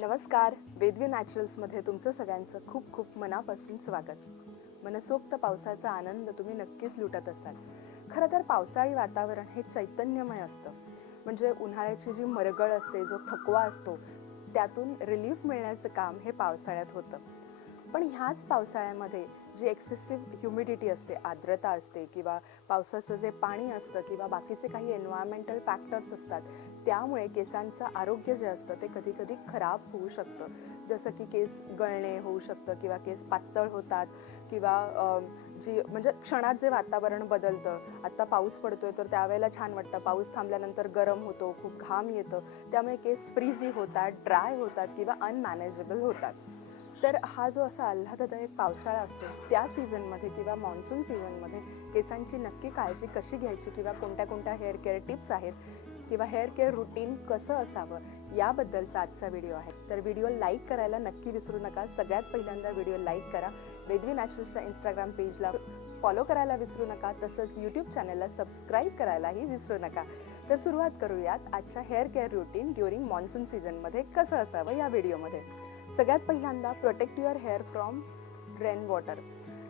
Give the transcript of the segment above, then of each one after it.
नमस्कार, वेदवी नॅचरल्समध्ये तुमचं सगळ्यांचं खूप खूप मनापासून स्वागत. मनसोक्त पावसाचा आनंद तुम्ही नक्कीच लुटत असाल. खरं तर पावसाळी वातावरण हे चैतन्यमय असतं. म्हणजे उन्हाळ्याची जी मरगळ असते, जो थकवा असतो, त्यातून रिलीफ मिळण्याचं काम हे पावसाळ्यात होतं. पण ह्याच पावसाळ्यामध्ये जी एक्सेसिव्ह ह्युमिडिटी असते, आर्द्रता असते किंवा पावसाचं जे पाणी असतं किंवा बाकीचे काही एन्व्हायरमेंटल फॅक्टर्स असतात, त्यामुळे केसांचं आरोग्य जे असतं ते कधी कधी खराब होऊ शकतं. जसं की केस गळणे होऊ शकतं किंवा केस पातळ होतात किंवा जी म्हणजे क्षणात जे वातावरण बदलतं, आत्ता पाऊस पडतोय तर त्यावेळेला छान वाटतं, पाऊस थांबल्यानंतर गरम होतो, खूप घाम येतं, त्यामुळे केस फ्रीझी होतात, ड्राय होतात किंवा अनमॅनेजेबल होतात. तर हा जो असा आल्हाददायक पावसाळा असतो त्या सीझनमध्ये किंवा मॉन्सून सीझनमध्ये केसांची नक्की काळजी कशी घ्यायची किंवा कोणत्या कोणत्या हेअर केअर टिप्स आहेत किंवा हेअर केअर रुटीन कसं असावं याबद्दलचा आजचा व्हिडिओ आहे. तर व्हिडिओ लाईक करायला नक्की विसरू नका. सगळ्यात पहिल्यांदा व्हिडिओ लाईक करा. वेदवी नॅचरल्सच्या इंस्टाग्राम पेजला फॉलो करायला विसरू नका. तसंच यूट्यूब चॅनलला सबस्क्राईब करायलाही विसरू नका. तर सुरुवात करूयात आजच्या hair care routine during monsoon सीझनमध्ये कसं असावं या व्हिडिओमध्ये. सगळ्यात पहिल्यांदा protect your hair from rain water.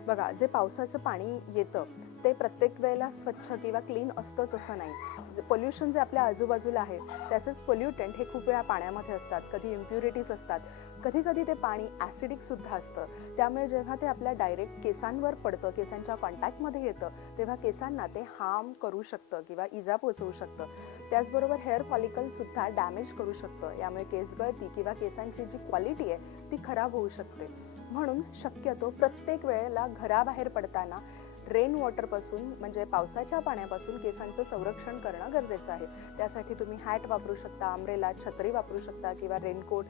बघा, जे पावसाचं पाणी येतं ते प्रत्येक वेळेला स्वच्छ किंवा क्लीन असतंच असं नाही. पोल्युशन जे आपल्या आजूबाजूला आहे त्याचेच पोल्युटंट हे खूप वेळा पाण्यामध्ये असतात, कधी इम्प्युरिटीज असतात, कधी कधी ते पाणी ॲसिडिकसुद्धा असतं. त्यामुळे जेव्हा ते आपल्या डायरेक्ट केसांवर पडतं, केसांच्या कॉन्टॅक्टमध्ये येतं, तेव्हा केसांना ते हार्म करू शकतं किंवा इजा पोचवू शकतं. त्याचबरोबर हेअर फॉलिकलसुद्धा डॅमेज करू शकतं. यामुळे केस गळती किंवा केसांची जी क्वालिटी आहे ती खराब होऊ शकते. म्हणून शक्यतो प्रत्येक वेळेला घराबाहेर पडताना रेन वॉटरपासून म्हणजे पावसाच्या पाण्यापासून केसांचं संरक्षण करणं गरजेचं आहे. त्यासाठी तुम्ही हॅट वापरू शकता, अम्ब्रेला, छत्री वापरू शकता किंवा रेनकोट,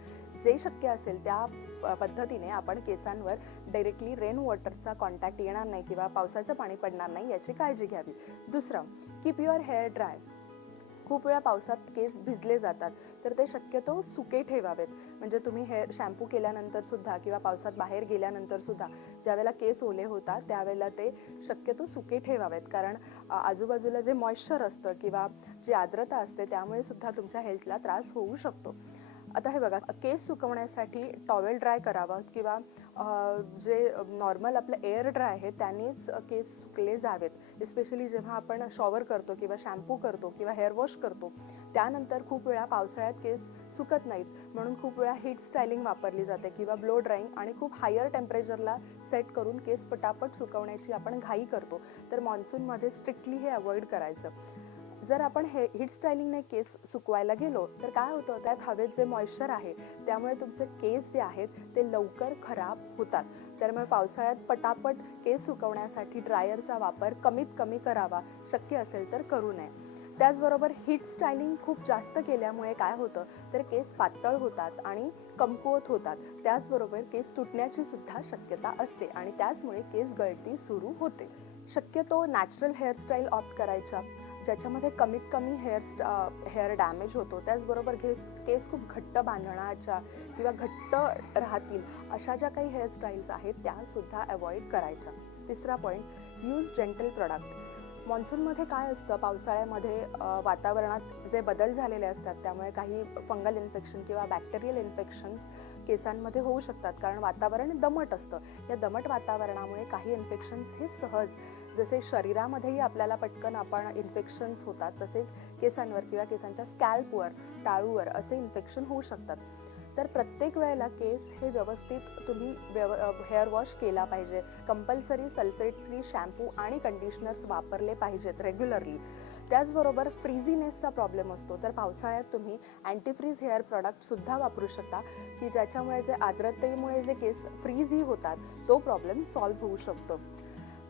जे शक्य असेल त्या पद्धतीने आपण केसांवर डायरेक्टली रेन वॉटरचा कॉन्टॅक्ट येणार नाही किंवा पावसाचं पाणी पडणार नाही याची काळजी घ्यावी. दुसरं, कीप युअर हेअर ड्राय. खूप वेळा पावसात केस भिजले जातात, तर ते शक्यतो सुके ठेवावेत. म्हणजे तुम्ही हेअर शॅम्पू केल्यानंतर सुद्धा किंवा पावसात बाहेर गेल्यानंतर सुद्धा ज्यावेळेला केस ओले होतात त्यावेळेला ते शक्यतो सुके ठेवावेत. कारण आजूबाजूला जे मॉइश्चर असतं किंवा जी आर्द्रता असते त्यामुळे सुद्धा तुमच्या हेल्थला त्रास होऊ शकतो. आता हे बघा, केस सुकवण्यासाठी टॉवेल ड्राय करावं किंवा जे नॉर्मल आपलं एअर ड्राय आहे त्यानेच केस सुकले जावेत. एस्पेशली जेव्हा आपण शॉवर करतो किंवा शॅम्पू करतो किंवा हेअर वॉश करतो त्यानंतर खूप वेळा पावसाळ्यात केस सुकत नाहीत, म्हणून खूप वेळा हीट स्टायलिंग वापरली जाते किंवा ब्लो ड्राईंग आणि खूप हायर टेम्परेचरला सेट करून केस पटापट सुकवण्याची आपण घाई करतो. तर मॉन्सूनमध्ये स्ट्रिक्टली हे अवॉइड करायचं. जर आपण हीट स्टायलिंगने केस सुकवायला गेलो तर काय होतं, त्यात हवेत जे मॉइश्चर आहे त्यामुळे तुमचे केस जे आहेत ते लवकर खराब होतात. त्यामुळे पावसाळ्यात पटापट केस सुकवण्यासाठी ड्रायरचा वापर कमीत कमी करावा, शक्य असेल तर करू नये. त्याचबरोबर हीट स्टायलिंग खूप जास्त केल्यामुळे काय होतं तर केस पातळ होतात आणि कमकुवत होतात. त्याचबरोबर केस तुटण्याची सुद्धा शक्यता असते आणि त्याचमुळे केस गळती सुरू होते. शक्यतो नॅचरल हेअरस्टाईल ऑप्ट करायच्या, ज्याच्यामध्ये कमीत कमी हेअर डॅमेज होतो. त्याचबरोबर केस खूप घट्ट बांधण्याच्या किंवा घट्ट राहतील अशा ज्या काही हेअरस्टाईल्स आहेत त्यासुद्धा अवॉइड करायच्या. तिसरा पॉईंट, यूज जेंटल प्रॉडक्ट. मॉन्सूनमध्ये काय असतं, पावसाळ्यामध्ये वातावरणात जे बदल झालेले असतात त्यामुळे काही फंगल इन्फेक्शन किंवा बॅक्टेरियल इन्फेक्शन्स केसांमध्ये होऊ शकतात. कारण वातावरण दमट असतं. या दमट वातावरणामुळे काही इन्फेक्शन्स हे सहज, जसे शरीरामध्येही आपल्याला पटकन इन्फेक्शन्स होतात, तसेच केसांवर किंवा केसांच्या स्कॅल्पवर, टाळूवर असे इन्फेक्शन होऊ शकतात. तर प्रत्येक वेळेला केस हे व्यवस्थित तुम्ही हेअर वॉश केला पाहिजे. कंपल्सरी सल्फेट फ्री शॅम्पू आणि कंडिशनर्स वापरले पाहिजेत रेग्युलरली. त्याचबरोबर फ्रीझीनेसचा प्रॉब्लेम असतो, तर पावसाळ्यात तुम्ही अँटीफ्रीज हेअर प्रॉडक्टसुद्धा वापरू शकता की ज्याच्यामुळे जे आर्द्रतेमुळे जे केस फ्रीझी होतात तो प्रॉब्लेम सॉल्व्ह होऊ शकतो.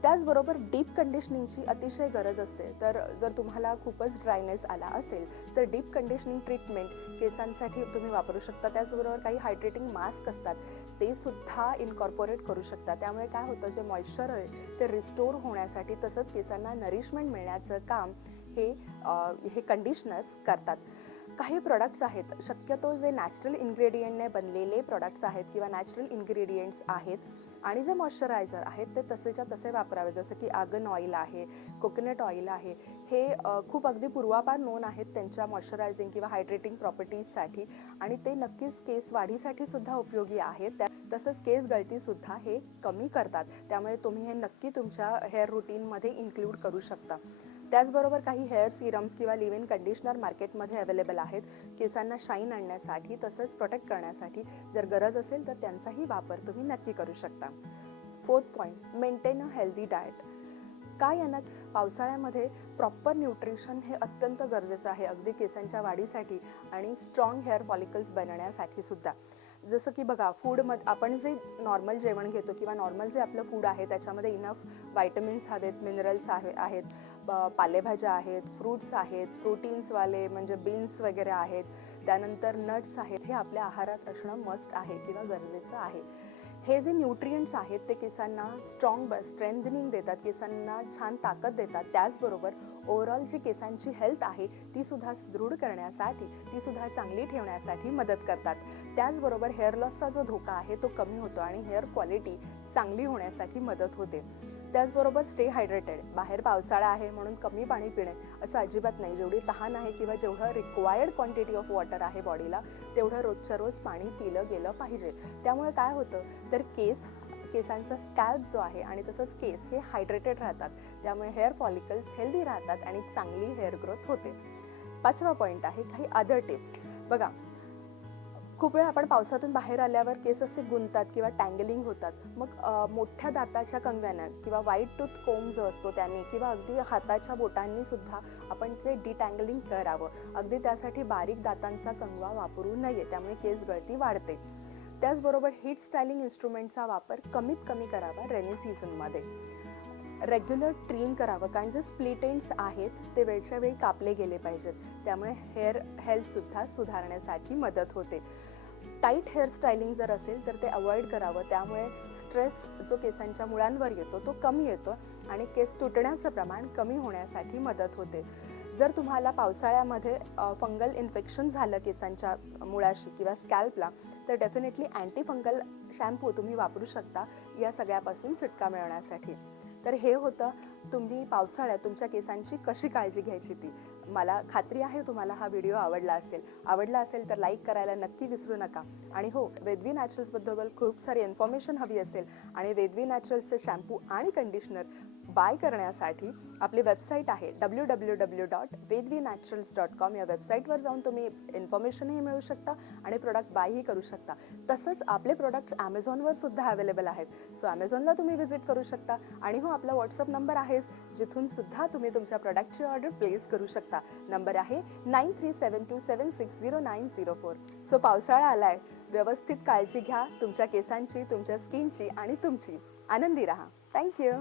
त्याचबरोबर डीप कंडिशनिंगची अतिशय गरज असते. तर जर तुम्हाला खूपच ड्रायनेस आला असेल तर डीप कंडिशनिंग ट्रीटमेंट केसांसाठी तुम्ही वापरू शकता. त्याचबरोबर काही हायड्रेटिंग मास्क असतात ते सुद्धा इनकॉर्पोरेट करू शकता. त्यामुळे काय होतं, जे मॉइश्चर आहे ते रिस्टोर होण्यासाठी तसंच केसांना नरिशमेंट मिळण्याचं काम हे कंडिशनर्स करतात. काही प्रोडक्ट्स आहेत, शक्यतो जे नॅचरल इन्ग्रेडियंटने बनलेले प्रोडक्ट्स आहेत किंवा नॅचरल इन्ग्रेडियंट्स आहेत आणि जे मॉइश्चरायझर आहेत ते तसेच्या तसे वापरावे, जसं की आर्गन ऑइल आहे, कोकोनट ऑइल आहे. हे खूप अगदी पूर्वापार नोन आहेत त्यांच्या मॉइश्चरायझिंग किंवा हायड्रेटिंग प्रॉपर्टीजसाठी, आणि ते नक्कीच केस वाढीसाठी सुद्धा उपयोगी आहेत. तसंच केस गळतीसुद्धा हे कमी करतात. त्यामुळे तुम्ही हे नक्की तुमच्या हेअर रुटीनमध्ये इन्क्लूड करू शकता. त्याचबरोबर काही हेअर सिरम्स किंवा लिव्ह इन कंडिशनर मार्केटमध्ये अवेलेबल आहेत केसांना शाईन आणण्यासाठी, तसंच प्रोटेक्ट करण्यासाठी. जर गरज असेल तर त्यांचाही वापर तुम्ही नक्की करू शकता. 4th point, maintain a healthy diet. काय यांना पावसाळ्यामध्ये प्रॉपर न्यूट्रिशन हे अत्यंत गरजेचं आहे, अगदी केसांच्या वाढीसाठी आणि स्ट्रॉंग हेअर फॉलिकल्स बनण्यासाठी सुद्धा. जसं की बघा, फूडमध्ये आपण जे नॉर्मल जेवण घेतो किंवा नॉर्मल जे आपलं फूड आहे त्याच्यामध्ये इनफ व्हायटमिन्स हवेत, मिनरल्स आहेत, पालेभाज्या आहेत, फ्रूट्स आहेत, प्रोटीन्सवाले म्हणजे बीन्स वगैरे आहेत, त्यानंतर नट्स आहेत. हे आपल्या आहारात असणं मस्ट आहे किंवा गरजेचं आहे. हे जे न्यूट्रिएंट्स आहेत ते केसांना स्ट्रेंथनिंग देतात, केसांना छान ताकद देतात. त्याचबरोबर ओव्हरऑल जी केसांची हेल्थ आहे ती सुद्धा दृढ करण्यासाठी, ती सुद्धा चांगली ठेवण्यासाठी मदत करतात. त्याचबरोबर हेअर लॉसचा जो धोका आहे तो कमी होतो आणि हेअर क्वालिटी चांगली होण्यासाठी मदत होते. त्याचबरोबर स्टे हायड्रेटेड. बाहेर पावसाळा आहे म्हणून कमी पाणी पिणे असं अजिबात नाही. जेवढी तहान आहे किंवा जेवढं रिक्वायर्ड क्वांटिटी ऑफ वॉटर आहे बॉडीला, तेवढं रोजच्या रोज पाणी पिलं गेलं पाहिजे. त्यामुळे काय होतं तर केसांचा स्कॅल्प जो आहे आणि तसंच केस हे हायड्रेटेड राहतात. त्यामुळे हेअर फॉलिकल्स हेल्दी राहतात आणि चांगली हेअर ग्रोथ होते. 5वा पॉईंट आहे काही अदर टिप्स. बघा, खूप वेळा आपण पावसातून बाहेर आल्यावर केस असे गुंतात किंवा टँगलिंग होतात. मग मोठ्या दाताच्या कंगव्यानं किंवा व्हाईट टूथ कोम जो असतो त्याने किंवा अगदी हाताच्या बोटांनी सुद्धा आपण ते डिटँगलिंग करावं. अगदी त्यासाठी बारीक दातांचा कंगवा वापरू नये, त्यामुळे केस गळती वाढते. त्याचबरोबर हीट स्टायलिंग इन्स्ट्रुमेंटचा वापर कमीत कमी करावा रेनी सीझनमध्ये. रेग्युलर ट्रिम करावं, कारण जे स्प्लिट एंड्स आहेत ते वेळच्या वेळी कापले गेले पाहिजेत. त्यामुळे हेअर हेल्थसुद्धा सुधारण्यासाठी मदत होते. टाईट हेअर स्टायलिंग जर असेल तर ते अवॉइड करावं. त्यामुळे स्ट्रेस जो केसांच्या मुळांवर येतो तो कमी येतो आणि केस तुटण्याचं प्रमाण कमी होण्यासाठी मदत होते. जर तुम्हाला पावसाळ्यामध्ये फंगल इन्फेक्शन झालं केसांच्या मुळाशी किंवा स्कॅल्पला, तर डेफिनेटली अँटी फंगल शॅम्पू तुम्ही वापरू शकता या सगळ्यापासून सुटका मिळवण्यासाठी. तर हे होतं तुम्ही पावसाळ्यात तुमच्या केसांची कशी काळजी घ्यायची ती. मला खात्री आहे तुम्हाला हा व्हिडिओ आवडला असेल तर लाईक करायला नक्की विसरू नका. आणि हो, वेदवी नॅचरल्सबद्दल खूप सारी इन्फॉर्मेशन हवी असेल आणि वेदवी नॅचरल्सचे शॅम्पू आणि कंडिशनर बाय करण्यासाठी आपली वेबसाईट आहे www.vedvinaturals.com. या वेबसाईटवर जाऊन तुम्ही इन्फॉर्मेशनही मिळू शकता आणि प्रोडक्ट बायही करू शकता. तसंच आपले प्रोडक्ट्स ॲमेझॉनवर सुद्धा अवेलेबल आहेत. सो ॲमेझॉनला तुम्ही व्हिजिट करू शकता. आणि हो, आपला व्हॉट्सअप नंबर आहेच, जिथून सुद्धा तुम्ही तुमच्या प्रोडक्टची ऑर्डर प्लेस करू शकता. नंबर आहे 9372760904. सो पावसाळा आलाय, व्यवस्थित काळजी घ्या तुमच्या केसांची, तुमच्या स्किनची आणि तुमची. आनंदी राहा. थँक्यू.